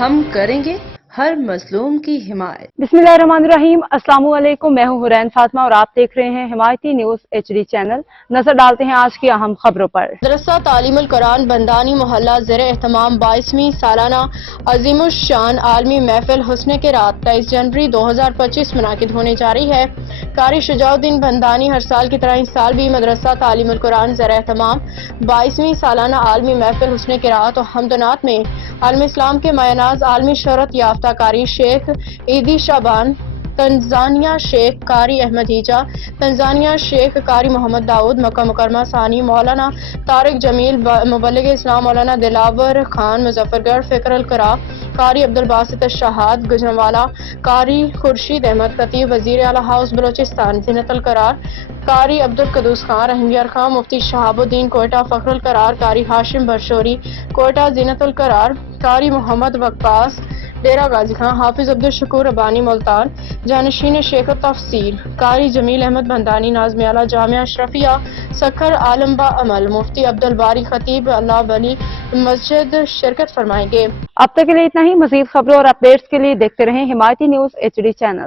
ہم کریں گے ہر مظلوم کی حمایت۔ بسمillahirrahmanirrahim، السلام علیکم، میں ہوں حرین فاطمہ اور آپ دیکھ رہے ہیں حمایتی نیوز HD چینل۔ نظر ڈالتے ہیں آج کی اہم خبروں پر۔ مدرسہ تعلیم القرآن بندانی محلہ زیر اہتمام 22ویں سالانہ عظیم الشان عالمی محفل حسن قرات 23 جنوری 2025 منعقد ہونے جا رہی ہے۔ قاری شجاع الدین بندانی ہر سال کی طرح اس سال بھی مدرسہ تعلیم القرآن زیر اہتمام 22ویں سالانہ عالمی محفل حسن قرات و حمد و نعت میں عالم اسلام کے مایہ ناز عالمی شہرت یافتہ قاری شیخ عیدی شعبان، تنزانیہ شیخ قاری احمد ہیجا، تنزانیہ شیخ قاری محمد داؤد، مکہ مکرمہ ثانی مولانا طارق جمیل، مبلغ اسلام مولانا دلاور خان مظفر گڑھ، فکر القراء قاری عبدالباسط الشہاد گجرانوالہ، قاری خورشید احمد خطیب وزیر اعلیٰ ہاؤس بلوچستان، زینت القرار قاری عبدالقدوس خان رحمیار خان، مفتی شہاب الدین کوئٹہ، فخر القرار قاری ہاشم برشوری کوئٹہ، زینت القرار قاری محمد وقاص ڈیرہ غازی خان، حافظ عبدالشکور ربانی ملتان، جانشین شیخ التفسیر قاری جمیل احمد بندانی، ناظم اعلیٰ جامعہ اشرفیہ سکھر عالم با عمل مفتی عبدالباری خطیب اللہ ولی مسجد شرکت فرمائیں گے۔ اب تک کے لیے اتنا ہی۔ مزید خبروں اور اپڈیٹس کے لیے دیکھتے رہیں حمایتی نیوز HD چینل۔